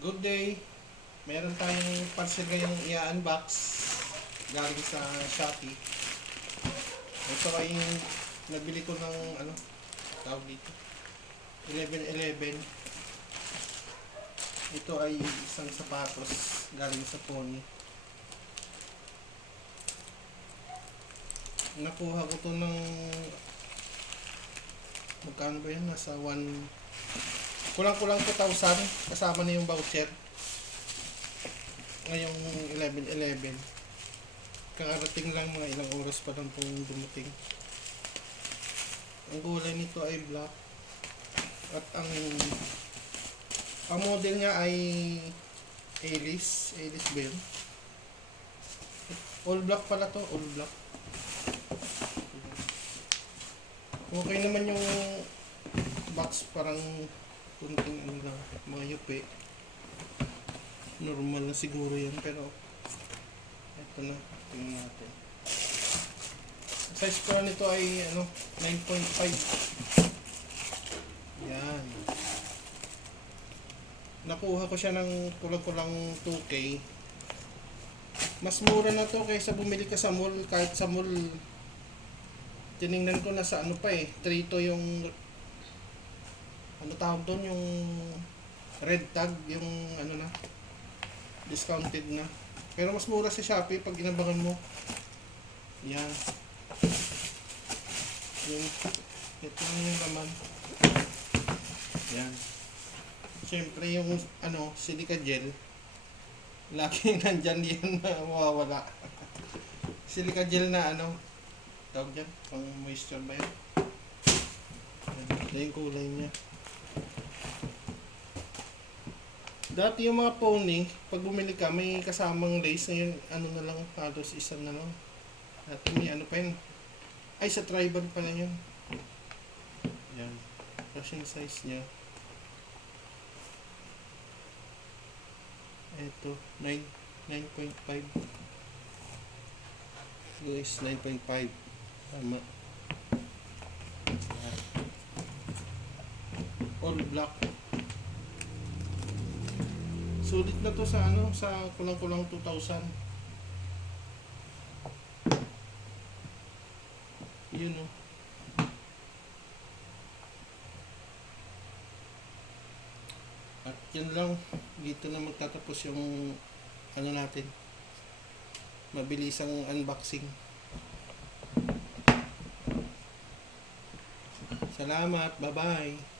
Good day. Meron tayong parcel ngayong i-unbox galing sa Shopee. Ito ay nabili ko ng tawag dito 1111. Ito ay isang sapatos galing sa Pony. Nakuha ko to ng magkano ba yan? Nasa kulang-kulang 2,000 kasama na yung voucher. Ngayong 11-11 kakarating lang, mga ilang oras pa lang pong dumating. Ang kulay nito ay black at ang model niya ay Alice ba yun? All black pala to, all black. Okay naman yung box, parang kunting mga yupi. Normal na siguro yan, pero ito na, tingnan natin. Size ko nito ay 9.5. Yan. Nakuha ko siya ng kulang-kulang 2K. Mas mura na to kaysa bumili ka sa mall. Kahit sa mall, tiningnan ko na sa trito yung tawag doon, yung red tag, yung discounted na. Pero mas mura sa Shopee pag inabangan mo. Yan. Ito yung laman. Yan. Siyempre yung silica gel. Laging nandyan yan na mawawala. Silica gel na tawag dyan, pang moisture ba yan? Ito yung kulay niya. Dati yung mga Pony, pag bumili ka, may kasamang lace. Ngayon, na lang, halos isa na lang. Dati may pa yun. Ay, sa tribal pala yun. Yan. Tapos yung size niya. Ito, 9.5. Guys, 9.5. Tama. All black. Sulit na to sa sa kulang-kulang 2,000. Yun At yan lang, dito na magtatapos yung natin. Mabilisang unboxing. Salamat, bye-bye.